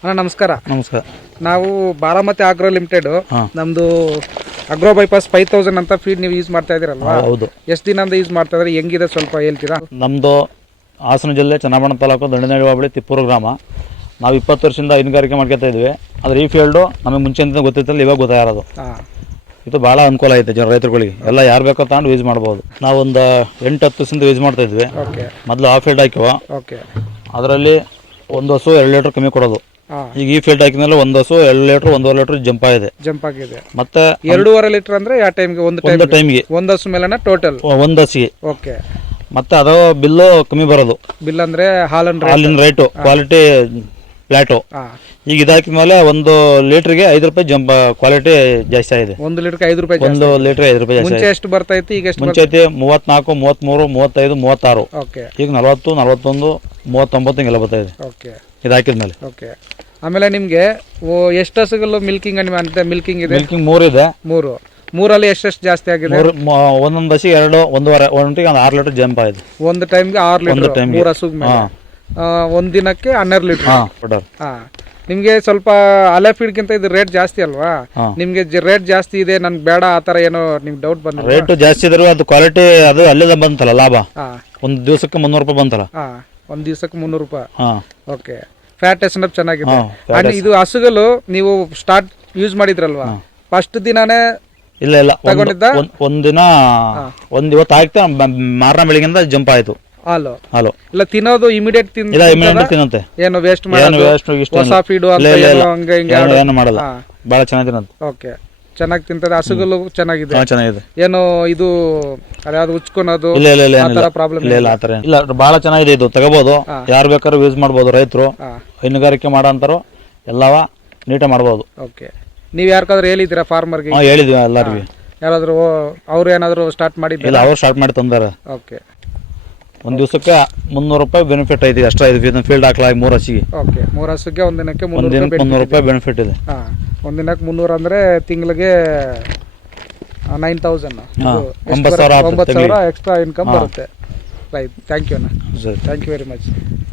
ಅಣ್ಣ ನಮಸ್ಕಾರ. ನಮಸ್ಕಾರ. ನಾವು ಬಾರಾಮತಿ ಆಗ್ರೋ ಲಿಮಿಟೆಡ್. ನಮ್ದು ಅಗ್ರೋ ಬೈಪಾಸ್ ಫೈವ್ ತೌಸಂಡ್ ಅಂತ ಫೀಡ್ ನೀವು ಯೂಸ್ ಮಾಡ್ತಾ ಇದೀರಲ್ವಾ ಹೌದು. ಎಷ್ಟು ದಿನದಿಂದ ಯೂಸ್ ಮಾಡ್ತಾ ಇದ್ರೆ? ಹೆಂಗಿದೆ ಸ್ವಲ್ಪ ಹೇಳ್ತೀರಾ? ನಮ್ಮದು ಹಾಸನ ಜಿಲ್ಲೆ ಚನ್ನಬಣ್ಣ ತಾಲೂಕು ದಂಡನಹಳ್ಳಿ ಹೋಬಳಿ ತಿಪ್ಪೂರು ಗ್ರಾಮ. ನಾವು ಇಪ್ಪತ್ತು ವರ್ಷದಿಂದ ಹೈನುಗಾರಿಕೆ ಮಾಡ್ಕೊತಾ ಇದ್ವಿ. ಆದರೆ ಈ ಫೀಲ್ಡು ನಮಗೆ ಮುಂಚೆ ಗೊತ್ತಿತ್ತಲ್ಲ ಇವಾಗ ಗೊತ್ತಾಗಿರೋದು ಇದು ಭಾಳ ಅನುಕೂಲ ಐತೆ ಜನ ರೈತರುಗಳಿಗೆ ಎಲ್ಲ ಯಾರು ಬೇಕೋ ತಗೊಂಡು ಯೂಸ್ ಮಾಡ್ಬೋದು. ನಾವು ಒಂದು ಎಂಟು ಹತ್ತು ವರ್ಷದಿಂದ ಯೂಸ್ ಮಾಡ್ತಾ ಇದ್ವಿ. ಓಕೆ ಮೊದಲು ಆಫ್ ಫೀಲ್ಡ್ ಹಾಕಿವ. ಓಕೆ ಅದರಲ್ಲಿ ಒಂದು ಹಸು ಎರಡು ಲೀಟ್ರ್ ಕಮ್ಮಿ ಕೊಡೋದು. ಈಗ ಈ ಫೀಲ್ಡ್ ಹಾಕಿದ್ಮೇಲೆ ಒಂದು ಹಸು ಎರಡು ಲೀಟರ್ ಒಂದೂವರೆ ಲೀಟರ್ ಜಂಪ್ ಆಗಿದೆ. ಜಂಪ್ ಆಗಿದೆ. ಮತ್ತೆ ಎರಡೂವರೆ ಲೀಟರ್ ಅಂದ್ರೆ ಯಾವ ಟೈಮ್ಗೆ ಒಂದು ಒಂದು ಟೈಮ್ಗೆ ಒಂದು ಹಸು ಮೇಲೆ ಟೋಟಲ್ ಒಂದು ಹಸಿಗೆ. ಓಕೆ ಮತ್ತೆ ಅದು ಬಿಲ್ಲು ಕಮ್ಮಿ ಬರೋದು. ಬಿಲ್ ಅಂದ್ರೆ ಹಾಲಿನ ಹಾಲಿನ ರೇಟು ಕ್ವಾಲಿಟಿ ಫ್ಲ್ಯಾಟು ಈಗ ಇದಾಕಿದ್ಮೇಲೆ ಒಂದು ಲೀಟರ್ಗೆ ಐದು ರೂಪಾಯಿ ಜಂಪ್ ಕ್ವಾಲಿಟಿ ಜಾಸ್ತಿ ಆಗಿದೆ. ಒಂದು ಲೀಟರ್ಗೆ ಐದು ರೂಪಾಯಿ. ಒಂದು ಲೀಟರ್ ಐದು ರೂಪಾಯಿ ಜಾಸ್ತಿ ಎಷ್ಟು ಬರ್ತಾ ಇತ್ತು ಈಗ ಎಷ್ಟು ಮುಂಚೆ ಐತಿ ಮೂವತ್ನಾಲ್ಕು ಮೂವತ್ತ್ಮೂರು ಮೂವತ್ತೈದು ಮೂವತ್ತಾರು. ಓಕೆ ಈಗ ನಲವತ್ತು ನಲವತ್ತೊಂದು ಮೂವತ್ತೊಂಬತ್ತು ಹಿಂಗೆಲ್ಲ ಬರ್ತಾ ಇದೆ. ಓಕೆ ಇದು ಹಾಕಿದ್ಮೇಲೆ. ಓಕೆ. ಆಮೇಲೆ ನಿಮಗೆ ಎಷ್ಟು ಹಸುಗಳು ಮಿಲ್ಕಿಂಗ್ ಅಂತ ಮಿಲ್ಕಿಂಗ್ ಇದೆ? ಮಿಲ್ಕಿಂಗ್ ಮೂರು ಇದೆ. ಮೂರು. ಮೂರಲ್ಲಿ ಎಷ್ಟೆಷ್ಟು ಜಾಸ್ತಿ ಆಗಿದೆ? ಮೂರು ಮ- ಒಂದೊಂದು ಬಸ್ಸಿಗೆ ಎರಡು ಒಂದೂವರೆ ಒಂಟಿಗೆ ಒಂದು ಆರು ಲೀಟರ್ ಜಂಪ್ ಆಯಿತು ಒಂದು ಟೈಮ್ಗೆ ಆರು ಲೀಟರ್ time ಗೆ. ಮೂರು ಹಸು ಹಾ. ಒಂದ್ ದಿನಕ್ಕೆ ಹನ್ನೆರಡು ಲೀಟರ್. ಹಾಂ ನಿಮಗೆ ಹಾ. ನಿಮ್ಗೆ ಸ್ವಲ್ಪ ಅಲೆ ಫೀಡ್ಗಿಂತ ಇದು ರೇಟ್ ಜಾಸ್ತಿ ಅಲ್ವಾ? ಹಾ. ನಿಮ್ಗೆ ರೇಟ್ ಜಾಸ್ತಿ ಇದೆ ನನ್ಗೆ ಬೇಡ ಆ ಥರ ಏನೋ ನಿಮ್ಗೆ ಡೌಟ್ ಬಂದಿಲ್ಲ ರೇಟು ಜಾಸ್ತಿ ಇದ್ರು ಅದು ಕ್ವಾಲಿಟಿ ಅದು ಅಲ್ಲೇ ಬಂತಲ್ಲ ಲಾಭ. ಹಾ. ಒಂದು ದಿವಸಕ್ಕೆ ಮುನ್ನೂರು ರೂಪಾಯಿ ಬಂತಲ್ಲ. ಹಾಂ. ಒಂದು ದಿವಸಕ್ಕೆ ಮುನ್ನೂರು ರೂಪಾಯಿ. ಹಾಂ. ಓಕೆ. ಫ್ಯಾಟ್ ಎಸ್ನಪ್ ಚೆನ್ನಾಗಿದೆ. fat And ಇದು ಹಸುಗಳು ನೀವು ಸ್ಟಾರ್ಟ್ ಯೂಸ್ ಮಾಡಿದ್ರಲ್ವಾ? ಫಸ್ಟ್ ದಿನಾನೇ ಇಲ್ಲ ಇಲ್ಲ. ಒಂದು- ತಗೊಂಡಿದ್ದ? ಒಂದ್- ಒಂದಿನ ಒಂದ್ ಇವತ್ತು ಹಾಕ್ತಾ ಮಾರನ ಬೆಳಿಗ್ಗೆಯಿಂದ ಜಂಪ್ ಆಯ್ತು. ಹಾಲು ಹಲೋ ಇಲ್ಲ ತಿನ್ನೋದು ಇಮಿಡಿಯೇಟ್ ತಿನ್ ಇಲ್ಲ ಇಮಿಡಿಯೇಟ್ ತಿನ್ನಂತೆ. ಏನು ವೇಸ್ಟ್ ಏನು ಮಾಡೋದು? ಇಷ್ಟ ಹೊಸ ಫೀಡು ಅಂತ ಇಲ್ಲ ಇಲ್ಲ. ಇಲ್ಲ ಹಂಗೆ ಹಿಂಗೆ ಏನು ಏನು ಮಾಡಲ್ಲ. ಬಹಳ ಚೆನ್ನಾಗಿ ತಿನ್ನಂತೆ. ಓಕೆ ಚೆನ್ನಾಗಿ ತಿಂತದೆ ಹಸುಗಳು ಚೆನ್ನಾಗಿದೆ. ಹಾಂ ಚೆನ್ನಾಗಿದೆ. ಏನು ಇದು ಅದ್ಯಾವ್ದು ಉಚ್ಕೊಳೋದು ಇಲ್ಲ ಇಲ್ಲ ಇಲ್ಲ ಏನಿಲ್ಲ. ಪ್ರಾಬ್ಲಮ್ ಇಲ್ಲ ಇಲ್ಲ ಆ ಥರ ಇಲ್ಲ ಬಹಳ ಚೆನ್ನಾಗಿದೆ ಇದು. ತಗೋಬಹುದು. ಯಾರು ಬೇಕಾದ್ರೂ ಯೂಸ್ ಮಾಡ್ಬೋದು ರೈತರು. ಹೈನುಗಾರಿಕೆ ಮಾಡೋ ಅಂತಾರೋ ಎಲ್ಲವ ನೀಟಾಗಿ ಮಾಡ್ಬೋದು. ಓಕೆ. ನೀವು ಯಾರಿಗಾದ್ರೂ ಹೇಳಿದ್ದೀರಾ ಫಾರ್ಮರ್ಗೆ ಹಾಂ ಹೇಳಿದ್ವಿ ಎಲ್ಲರಿಗೂ. ಯಾರಾದರೂ ಅವ್ರು ಏನಾದ್ರು ಸ್ಟಾರ್ಟ್ ಮಾಡಿದ್ರು ಇಲ್ಲ ಅವ್ರು ಸ್ಟಾರ್ಟ್ ಮಾಡಿ ತಂದಾರೆ. ಓಕೆ. ಒಂದು ದಿವಸಕ್ಕೆ ಮುನ್ನೂರು ರೂಪಾಯಿ ಬೆನಿಫಿಟ್ ಐತಿ. ಅಷ್ಟೇ ಇದು ಫೀಲ್ಡ್ ಹಾಕ್ಲಾಗಿ ಮೂರು ಹಸಿಗೆ. ಓಕೆ. ಮೂರು ಹಸುಗೆ ಒಂದು ದಿನಕ್ಕೆ ಮುನ್ನೂರು ದಿನಕ್ಕೆ ರೂಪಾಯಿ ಮುನ್ನೂರು ರೂಪಾಯಿ ಬೆನಿಫಿಟ್ ಇದೆ. ಹಾಂ. ಒಂದು ದಿನಕ್ಕೆ ಮುನ್ನೂರು ಅಂದರೆ ತಿಂಗಳಿಗೆ ನೈನ್ ತೌಸಂಡ್ ಒಂಬತ್ತು ಸಾವಿರ. ಎಕ್ಸ್ಟ್ರಾ ಇನ್ಕಮ್ ಬರುತ್ತೆ. ರೈಟ್ ಥ್ಯಾಂಕ್ ಯು ಅಣ್ಣ. ಸರಿ ಥ್ಯಾಂಕ್ ಯು ವೆರಿ ಮಚ್